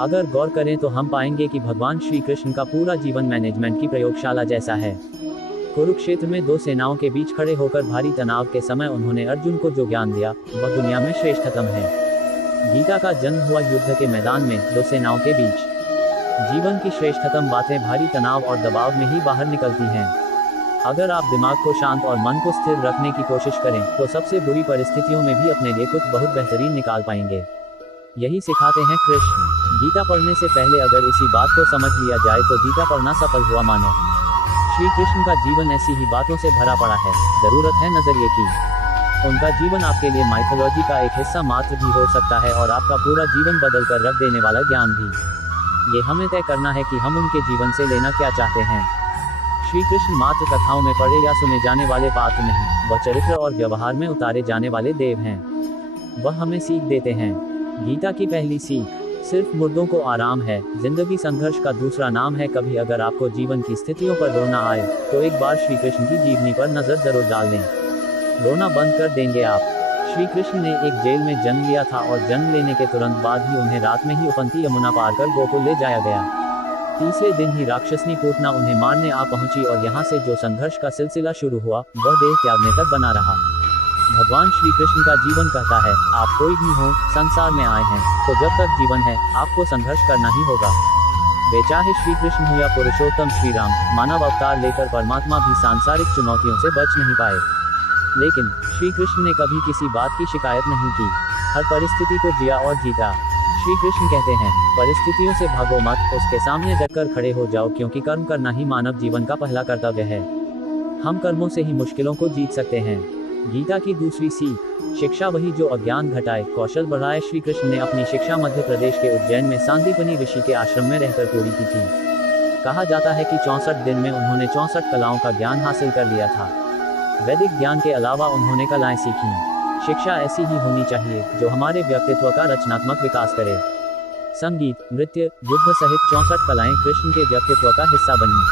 अगर गौर करें तो हम पाएंगे कि भगवान श्री कृष्ण का पूरा जीवन मैनेजमेंट की प्रयोगशाला जैसा है। कुरुक्षेत्र में दो सेनाओं के बीच खड़े होकर भारी तनाव के समय उन्होंने अर्जुन को जो ज्ञान दिया वह दुनिया में श्रेष्ठतम है। गीता का जन्म हुआ युद्ध के मैदान में दो सेनाओं के बीच। जीवन की श्रेष्ठतम बातें भारी तनाव और दबाव में ही बाहर निकलती हैं। अगर आप दिमाग को शांत और मन को स्थिर रखने की कोशिश करें तो सबसे बुरी परिस्थितियों में भी अपने लिए कुछ बहुत बेहतरीन निकाल पाएंगे। यही सिखाते हैं कृष्ण। गीता पढ़ने से पहले अगर इसी बात को समझ लिया जाए तो गीता पढ़ना सफल हुआ मानो। श्री कृष्ण का जीवन ऐसी ही बातों से भरा पड़ा है। जरूरत है नजरिए की। उनका जीवन आपके लिए माइथोलॉजी का एक हिस्सा मात्र भी हो सकता है और आपका पूरा जीवन बदल कर रख देने वाला ज्ञान भी। ये हमें तय करना है कि हम उनके जीवन से लेना क्या चाहते हैं। श्री कृष्ण मात्र कथाओं में पढ़े या सुने जाने वाले पात्र नहीं, वह चरित्र और व्यवहार में उतारे जाने वाले देव हैं। वह हमें सीख देते हैं। गीता की पहली सीख, सिर्फ मुर्दों को आराम है। जिंदगी संघर्ष का दूसरा नाम है। कभी अगर आपको जीवन की स्थितियों पर रोना आए तो एक बार श्री कृष्ण की जीवनी पर नजर जरूर डाल दें। रोना बंद कर देंगे आप। श्री कृष्ण ने एक जेल में जन्म लिया था और जन्म लेने के तुरंत बाद ही उन्हें रात में ही उपंती यमुना पार कर गोकुल ले जाया गया। तीसरे दिन ही राक्षसनी पूतना उन्हें मारने आ पहुंची और यहाँ से जो संघर्ष का सिलसिला शुरू हुआ वह देह त्यागने तक बना रहा। भगवान श्री कृष्ण का जीवन कहता है, आप कोई भी हो, संसार में आए हैं तो जब तक जीवन है आपको संघर्ष करना ही होगा। वे चाहे श्री कृष्ण हो या पुरुषोत्तम श्री राम, मानव अवतार लेकर परमात्मा भी सांसारिक चुनौतियों से बच नहीं पाए। लेकिन श्री कृष्ण ने कभी किसी बात की शिकायत नहीं की। हर परिस्थिति को जिया और जीता। श्री कृष्ण कहते हैं, परिस्थितियों से भागो मत, उसके सामने डटकर खड़े हो जाओ, क्योंकि कर्म करना ही मानव जीवन का पहला कर्तव्य है। हम कर्मों से ही मुश्किलों को जीत सकते हैं। गीता की दूसरी सीख, शिक्षा वही जो अज्ञान घटाए, कौशल बढ़ाए। श्री कृष्ण ने अपनी शिक्षा मध्य प्रदेश के उज्जैन में सांदीपनि ऋषि के आश्रम में रहकर पूरी की थी। कहा जाता है कि 64 दिन में उन्होंने 64 कलाओं का ज्ञान हासिल कर लिया था। वैदिक ज्ञान के अलावा उन्होंने कलाएं सीखी। शिक्षा ऐसी ही होनी चाहिए जो हमारे व्यक्तित्व का रचनात्मक विकास करे। संगीत, नृत्य, युद्ध सहित 64 कलाएं कृष्ण के व्यक्तित्व का हिस्सा बनी।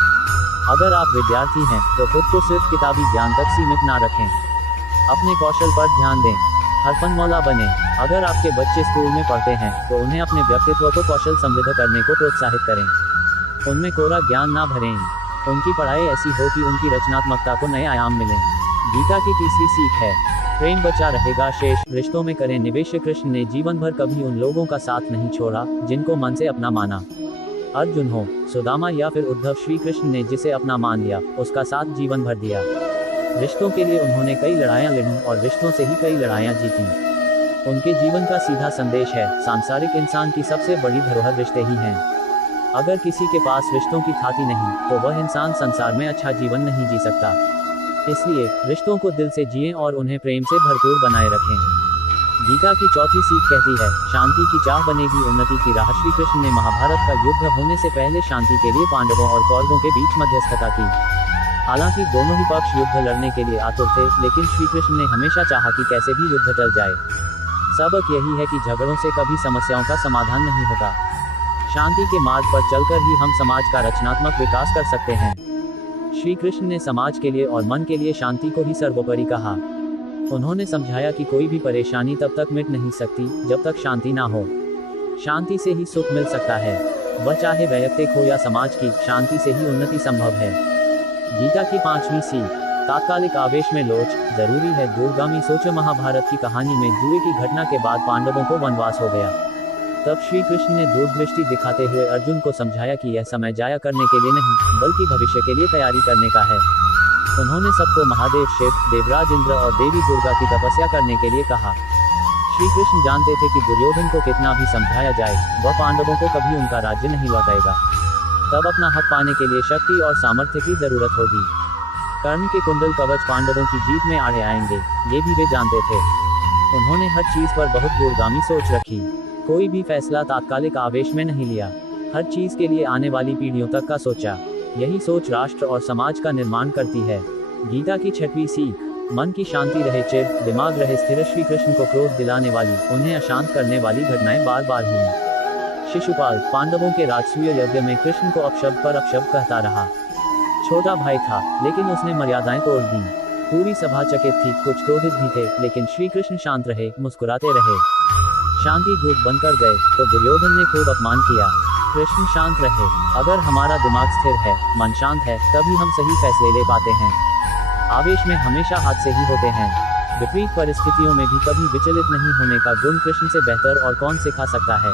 अगर आप विद्यार्थी हैं तो खुद को सिर्फ किताबी ज्ञान तक सीमित ना रखें। अपने कौशल पर ध्यान दें। हरफनमौला बने। अगर आपके बच्चे स्कूल में पढ़ते हैं तो उन्हें अपने व्यक्तित्व को कौशल समृद्ध करने को प्रोत्साहित करें। उनमें कोरा ज्ञान ना भरें। उनकी पढ़ाई ऐसी हो कि उनकी रचनात्मकता को नए आयाम मिलें। गीता की तीसरी सीख है, प्रेम बचा रहेगा शेष, रिश्तों में करें निवेश। कृष्ण ने जीवन भर कभी उन लोगों का साथ नहीं छोड़ा जिनको मन से अपना माना। अर्जुन हो, सुदामा या फिर उद्धव, श्री कृष्ण ने जिसे अपना मान लिया उसका साथ जीवन भर दिया। रिश्तों के लिए उन्होंने कई लड़ाइयाँ लड़ी और रिश्तों से ही कई लड़ाइयाँ जीती। उनके जीवन का सीधा संदेश है, सांसारिक इंसान की सबसे बड़ी धरोहर रिश्ते ही हैं। अगर किसी के पास रिश्तों की थाती नहीं तो वह इंसान संसार में अच्छा जीवन नहीं जी सकता। इसलिए रिश्तों को दिल से जिएं और उन्हें प्रेम से भरपूर बनाए रखें। गीता की चौथी सीख कहती है, शांति की चाह बनेगी उन्नति की राह। श्री कृष्ण ने महाभारत का युद्ध होने से पहले शांति के लिए पांडवों और कौरवों के बीच मध्यस्थता की। हालांकि दोनों ही पक्ष युद्ध लड़ने के लिए आतुर थे, लेकिन श्री कृष्ण ने हमेशा चाहा कि कैसे भी युद्ध टल जाए। सबक यही है कि झगड़ों से कभी समस्याओं का समाधान नहीं होता। शांति के मार्ग पर चलकर ही हम समाज का रचनात्मक विकास कर सकते हैं। श्री कृष्ण ने समाज के लिए और मन के लिए शांति को ही सर्वोपरि कहा। उन्होंने समझाया कि कोई भी परेशानी तब तक मिट नहीं सकती जब तक शांति ना हो। शांति से ही सुख मिल सकता है, वह चाहे वैयक्तिक हो या समाज की। शांति से ही उन्नति संभव है। गीता की पांचवी सीख, तात्कालिक आवेश में लोच, जरूरी है दूरगामी सोच। महाभारत की कहानी में जुए की घटना के बाद पांडवों को वनवास हो गया। तब श्री कृष्ण ने दूरदृष्टि दिखाते हुए अर्जुन को समझाया कि यह समय जाया करने के लिए नहीं बल्कि भविष्य के लिए तैयारी करने का है। उन्होंने सबको महादेव शिव, देवराज इंद्र और देवी दुर्गा की तपस्या करने के लिए कहा। श्री कृष्ण जानते थे कि दुर्योधन को कितना भी समझाया जाए वह पांडवों को कभी उनका राज्य नहीं लौटाएगा। तब अपना हक पाने के लिए शक्ति और सामर्थ्य की जरूरत होगी। कर्ण के कुंडल कवच पांडवों की जीत में आड़े आएंगे, ये भी वे जानते थे। उन्होंने हर चीज पर बहुत दूरगामी सोच रखी। कोई भी फैसला तात्कालिक आवेश में नहीं लिया। हर चीज के लिए आने वाली पीढ़ियों तक का सोचा। यही सोच राष्ट्र और समाज का निर्माण करती है। गीता की छठवीं सीख, मन की शांति रहे चिर, दिमाग रहे स्थिर। श्री कृष्ण को क्रोध दिलाने वाली, उन्हें अशांत करने वाली घटनाएं बार बार हुई। शिशुपाल पांडवों के राजसूय यज्ञ में कृष्ण को अपशब्द पर अपशब्द कहता रहा। छोटा भाई था लेकिन उसने मर्यादाएं तोड़ दी। पूरी सभा चकित थी, कुछ क्रोधित भी थे, लेकिन श्री कृष्ण शांत रहे, मुस्कुराते रहे। शांति धूप बनकर गए तो दुर्योधन ने खूब अपमान किया। कृष्ण शांत रहे। अगर हमारा दिमाग स्थिर है, मन शांत है, तभी हम सही फैसले ले पाते हैं। आवेश में हमेशा हादसे ही होते हैं। विपरीत परिस्थितियों में भी कभी विचलित नहीं होने का गुण कृष्ण से बेहतर और कौन सिखा सकता है।